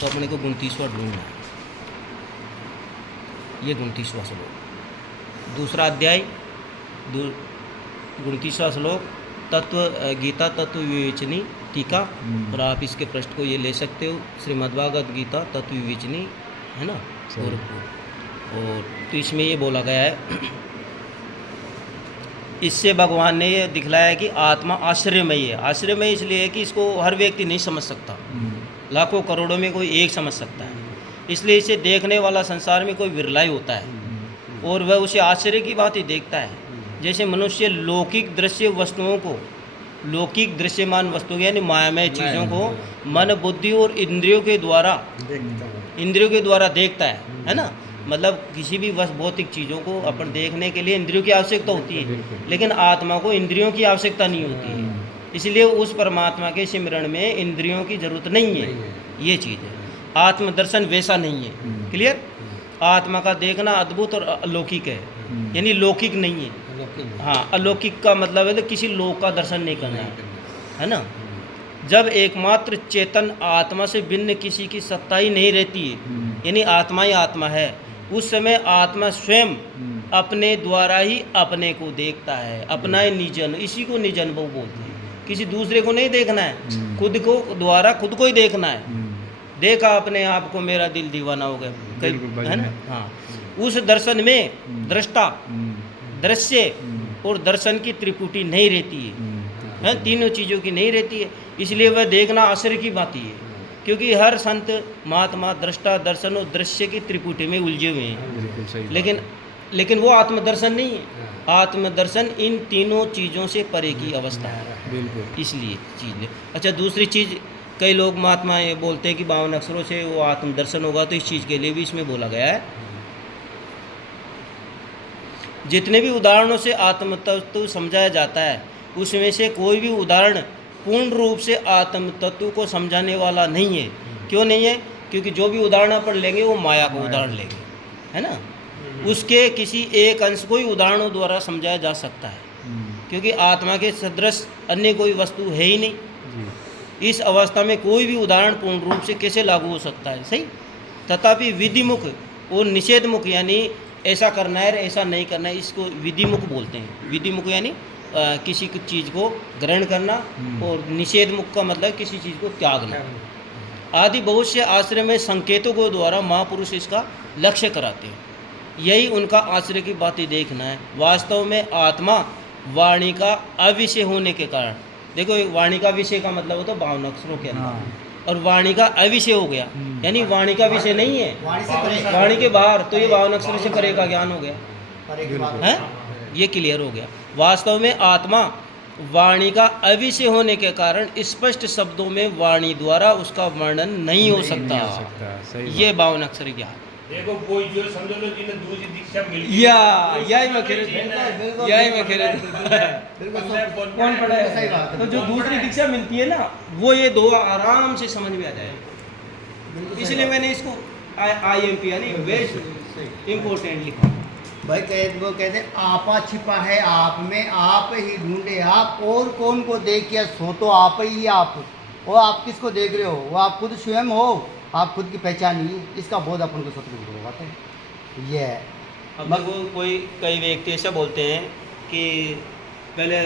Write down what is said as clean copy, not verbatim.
तो अपने को 29वां ढूंढना है। ये 29वां श्लोक, दूसरा अध्याय 29वां श्लोक, तत्व गीता तत्व विवेचनी टीका। और आप इसके पृष्ठ को ये ले सकते हो, श्रीमद्भागवत गीता तत्व विवेचनी, है ना, गोरखपुर। और तो इसमें ये बोला गया है, इससे भगवान ने ये दिखलाया कि आत्मा आश्चर्यमयी है। आश्चर्यमयी इसलिए है कि इसको हर व्यक्ति नहीं समझ सकता, लाखों करोड़ों में कोई एक समझ सकता है। इसलिए इसे देखने वाला संसार में कोई विरला ही होता है और वह उसे आश्चर्य की बात ही देखता है। जैसे मनुष्य लौकिक दृश्य वस्तुओं को, लौकिक दृश्यमान वस्तुओं यानी मायामय चीज़ों को मन बुद्धि और इंद्रियों के द्वारा देखता है ना। मतलब किसी भी भौतिक चीज़ों को अपन देखने के लिए इंद्रियों की आवश्यकता होती है, लेकिन आत्मा को इंद्रियों की आवश्यकता नहीं होती है। इसलिए उस परमात्मा के सिमरण में इंद्रियों की जरूरत नहीं है। ये चीज़ है, आत्मदर्शन वैसा नहीं है। क्लियर? आत्मा का देखना अद्भुत और अलौकिक है, यानी लौकिक नहीं है। हाँ, अलौकिक का मतलब है तो किसी लोक का दर्शन नहीं करना है ना। जब एकमात्र चेतन आत्मा से भिन्न किसी की सत्ता ही नहीं रहती है, यानी आत्मा ही आत्मा है, उस समय आत्मा स्वयं अपने द्वारा ही अपने को देखता है। अपना ही निजन, इसी को निज अनुभव बोलते हैं। किसी दूसरे को नहीं देखना है, खुद को द्वारा खुद को ही देखना है। देखा अपने आप को, मेरा दिल दीवाना हो गया, है ना। हाँ, उस दर्शन में दृष्टा, दृश्य और दर्शन की त्रिपुटी नहीं रहती है, तीनों चीज़ों की नहीं रहती है। इसलिए वह देखना आश्चर्य की बात ही है, क्योंकि हर संत महात्मा दृष्टा, दर्शन और दृश्य की त्रिपुटी में उलझे हुए हैं। लेकिन वो आत्मदर्शन नहीं है। आत्मदर्शन इन तीनों चीज़ों से परे की अवस्था है। इसलिए चीज़ ले। अच्छा, दूसरी चीज़, कई लोग महात्मा ये बोलते हैं कि 52 अक्षरों से वो आत्मदर्शन होगा, तो इस चीज़ के लिए भी इसमें बोला गया है, जितने भी उदाहरणों से आत्म तत्व समझाया जाता है उसमें से कोई भी उदाहरण पूर्ण रूप से आत्म तत्व को समझाने वाला नहीं है। क्यों नहीं है? क्योंकि जो भी उदाहरण अपन लेंगे वो माया का उदाहरण लेंगे, है ना। उसके किसी एक अंश को ही उदाहरणों द्वारा समझाया जा सकता है, क्योंकि आत्मा के सदृश अन्य कोई वस्तु है ही नहीं। इस अवस्था में कोई भी उदाहरण पूर्ण रूप से कैसे लागू हो सकता है? सही। तथापि विधिमुख और निषेधमुख, यानी ऐसा करना है ऐसा नहीं करना है, इसको विधिमुख बोलते हैं। विधिमुख यानी किसी चीज़ को ग्रहण करना, और निषेधमुख का मतलब किसी चीज़ को त्यागना आदि बहुत से आश्रय में संकेतों को द्वारा महापुरुष इसका लक्ष्य कराते हैं। यही उनका आश्रय की बातें देखना है। वास्तव में आत्मा वाणी का अविषय होने के कारण, देखो वाणी का विषय का मतलब होता है 52 अक्षरों के अंदर, और वाणी का अविषय हो गया, यानी वाणी का विषय नहीं है, वाणी के बाहर, तो ये 52 अक्षरों से परे का ज्ञान हो गया है। ये क्लियर हो गया। वास्तव में आत्मा वाणी का अविषय होने के कारण स्पष्ट शब्दों में वाणी द्वारा उसका वर्णन नहीं हो सकता। ये 52 अक्षर ज्ञान। देखो, कोई जो समझ लो जिन्हें दूसरी दीक्षा मिल गई, यही मैं कह कौन पढ़ा है, तो जो दूसरी दीक्षा मिलती है ना, वो ये दो आराम से समझ में आ जाए। इसलिए मैंने इसको IMP यानी वेस्ट इम्पोर्टेंट लिखा। भाई वो कहते आपा छिपा है आप में, आप ही ढूंढे आप, और कौन को देख के सो तो आप ही आप। वो आप किसको देख रहे हो? वो आप खुद स्वयं हो, आप खुद की पहचान ही। इसका बोध अपन को स्वतंत्र होगा है ये है। अब वो कोई कई व्यक्ति ऐसा बोलते हैं कि पहले